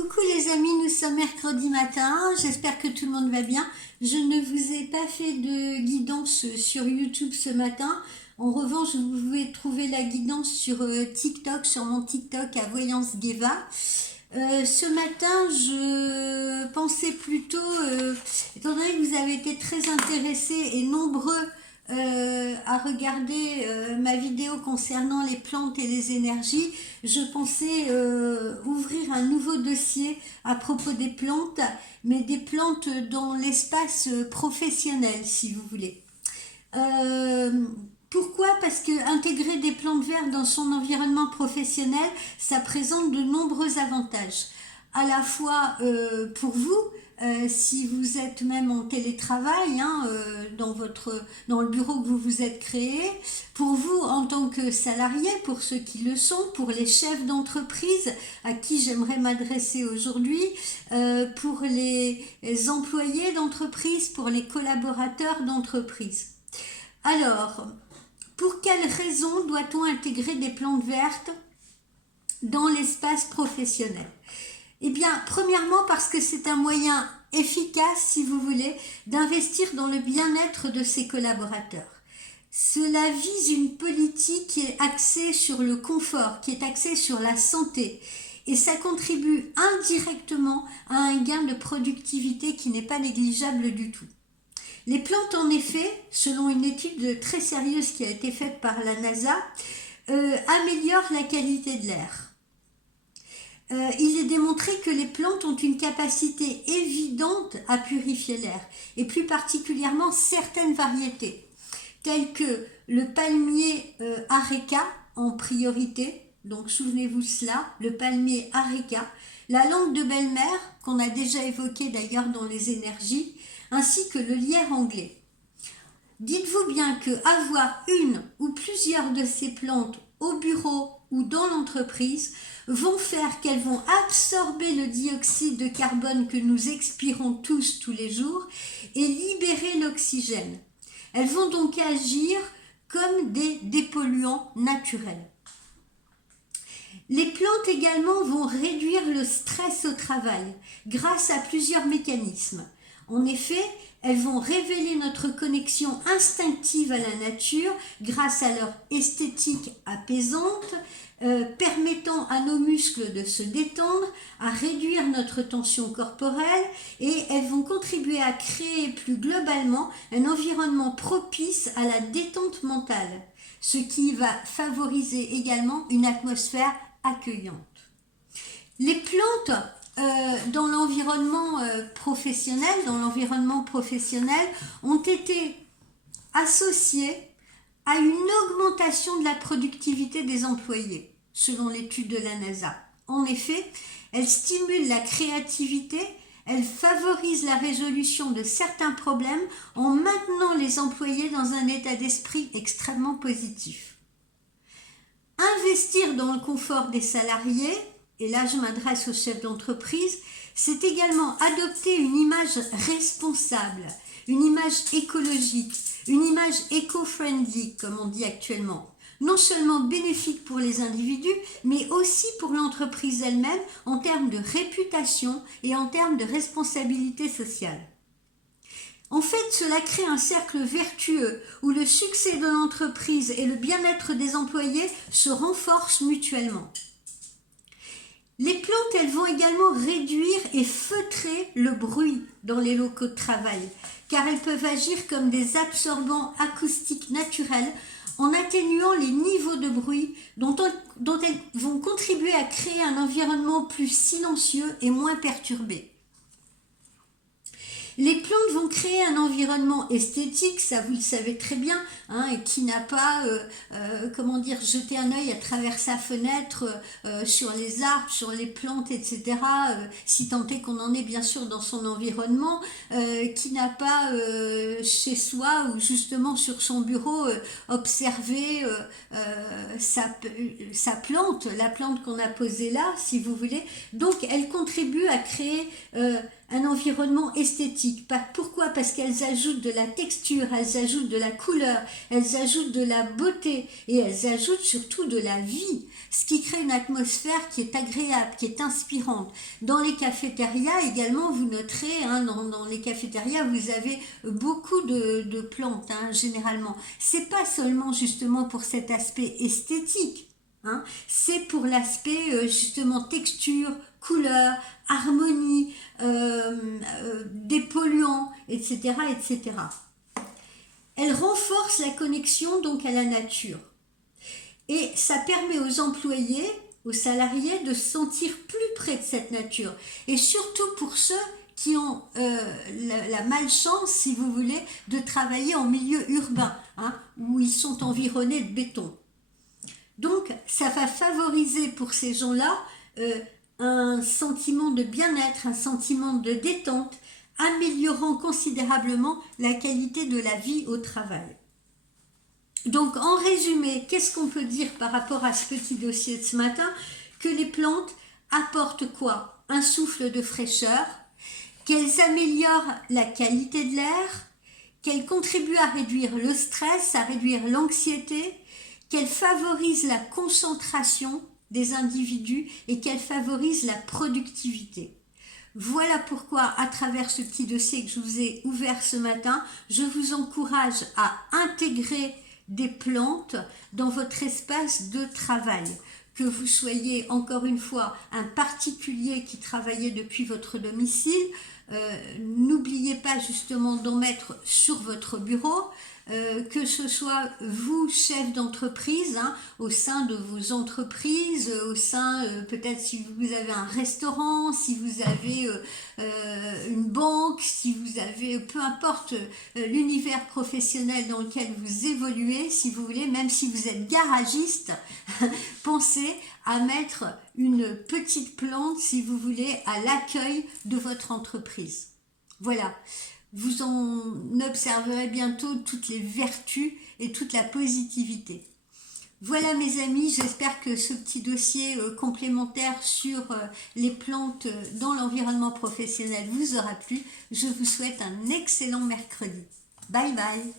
Coucou les amis, nous sommes mercredi matin, j'espère que tout le monde va bien. Je ne vous ai pas fait de guidance sur YouTube ce matin. En revanche, vous pouvez trouver la guidance sur TikTok, sur mon TikTok à Voyance Gueva. Ce matin, je pensais plutôt, étant donné que vous avez été très intéressés et nombreux à regarder ma vidéo concernant les plantes et les énergies, je pensais ouvrir un nouveau dossier à propos des plantes, mais des plantes dans l'espace professionnel, si vous voulez. Pourquoi? Parce que intégrer des plantes vertes dans son environnement professionnel, ça présente de nombreux avantages. À la fois pour vous, si vous êtes même en télétravail, dans le bureau que vous vous êtes créé, pour vous en tant que salarié, pour ceux qui le sont, pour les chefs d'entreprise à qui j'aimerais m'adresser aujourd'hui, pour les employés d'entreprise, pour les collaborateurs d'entreprise. Alors, pour quelles raisons doit-on intégrer des plantes vertes dans l'espace professionnel? Eh bien, premièrement, parce que c'est un moyen efficace, si vous voulez, d'investir dans le bien-être de ses collaborateurs. Cela vise une politique qui est axée sur le confort, qui est axée sur la santé. Et ça contribue indirectement à un gain de productivité qui n'est pas négligeable du tout. Les plantes, en effet, selon une étude très sérieuse qui a été faite par la NASA, améliorent la qualité de l'air. Il est démontré que les plantes ont une capacité évidente à purifier l'air, et plus particulièrement certaines variétés, telles que le palmier areca en priorité, donc souvenez-vous cela, le palmier areca, la langue de belle-mère, qu'on a déjà évoqué d'ailleurs dans les énergies, ainsi que le lierre anglais. Dites-vous bien que avoir une ou plusieurs de ces plantes au bureau ou dans l'entreprise vont faire qu'elles vont absorber le dioxyde de carbone que nous expirons tous les jours et libérer l'oxygène. Elles vont donc agir comme des dépolluants naturels. Les plantes également vont réduire le stress au travail grâce à plusieurs mécanismes. En effet, elles vont révéler notre connexion instinctive à la nature grâce à leur esthétique apaisante, permettant à nos muscles de se détendre, à réduire notre tension corporelle, et elles vont contribuer à créer plus globalement un environnement propice à la détente mentale, ce qui va favoriser également une atmosphère accueillante. Les plantes dans l'environnement professionnel, ont été associées à une augmentation de la productivité des employés, selon l'étude de la NASA. En effet, elles stimulent la créativité, elles favorisent la résolution de certains problèmes en maintenant les employés dans un état d'esprit extrêmement positif. Investir dans le confort des salariés, et là je m'adresse aux chefs d'entreprise, c'est également adopter une image responsable, une image écologique, une image éco-friendly, comme on dit actuellement. Non seulement bénéfique pour les individus, mais aussi pour l'entreprise elle-même en termes de réputation et en termes de responsabilité sociale. En fait, cela crée un cercle vertueux où le succès de l'entreprise et le bien-être des employés se renforcent mutuellement. Les plantes, elles vont également réduire et feutrer le bruit dans les locaux de travail, car elles peuvent agir comme des absorbants acoustiques naturels en atténuant les niveaux de bruit dont elles vont contribuer à créer un environnement plus silencieux et moins perturbé. Les plantes vont créer un environnement esthétique, ça vous le savez très bien, et qui n'a pas, jeté un œil à travers sa fenêtre sur les arbres, sur les plantes, etc., si tant est qu'on en est bien sûr dans son environnement, qui n'a pas chez soi ou justement sur son bureau observé sa plante, la plante qu'on a posée là, si vous voulez. Donc elle contribue à créer un environnement esthétique. Pourquoi? Parce qu'elles ajoutent de la texture, elles ajoutent de la couleur, elles ajoutent de la beauté et elles ajoutent surtout de la vie, ce qui crée une atmosphère qui est agréable, qui est inspirante. Dans les cafétérias également, vous noterez, hein, dans les cafétérias, vous avez beaucoup de plantes, hein, généralement. C'est pas seulement justement pour cet aspect esthétique, hein, c'est pour l'aspect justement texture, couleur, harmonie, des polluants, etc., etc. Elle renforce la connexion donc à la nature. Et ça permet aux employés, aux salariés de se sentir plus près de cette nature. Et surtout pour ceux qui ont la malchance, si vous voulez, de travailler en milieu urbain, hein, où ils sont environnés de béton. Donc, ça va favoriser pour ces gens-là un sentiment de bien-être, un sentiment de détente, améliorant considérablement la qualité de la vie au travail. Donc, en résumé, qu'est-ce qu'on peut dire par rapport à ce petit dossier de ce matin? Que les plantes apportent quoi? Un souffle de fraîcheur, qu'elles améliorent la qualité de l'air, qu'elles contribuent à réduire le stress, à réduire l'anxiété, qu'elles favorisent la concentration des individus et qu'elles favorisent la productivité. Voilà pourquoi, à travers ce petit dossier que je vous ai ouvert ce matin, je vous encourage à intégrer des plantes dans votre espace de travail. Que vous soyez, encore une fois, un particulier qui travaillait depuis votre domicile, n'oubliez pas justement d'en mettre sur votre bureau, que ce soit vous, chef d'entreprise, hein, au sein de vos entreprises, au sein, peut-être si vous avez un restaurant, si vous avez une banque, si vous avez, peu importe l'univers professionnel dans lequel vous évoluez, si vous voulez, même si vous êtes garagiste, pensez à mettre une petite plante, si vous voulez, à l'accueil de votre entreprise. Voilà. Vous en observerez bientôt toutes les vertus et toute la positivité. Voilà mes amis, j'espère que ce petit dossier complémentaire sur les plantes dans l'environnement professionnel vous aura plu. Je vous souhaite un excellent mercredi. Bye bye.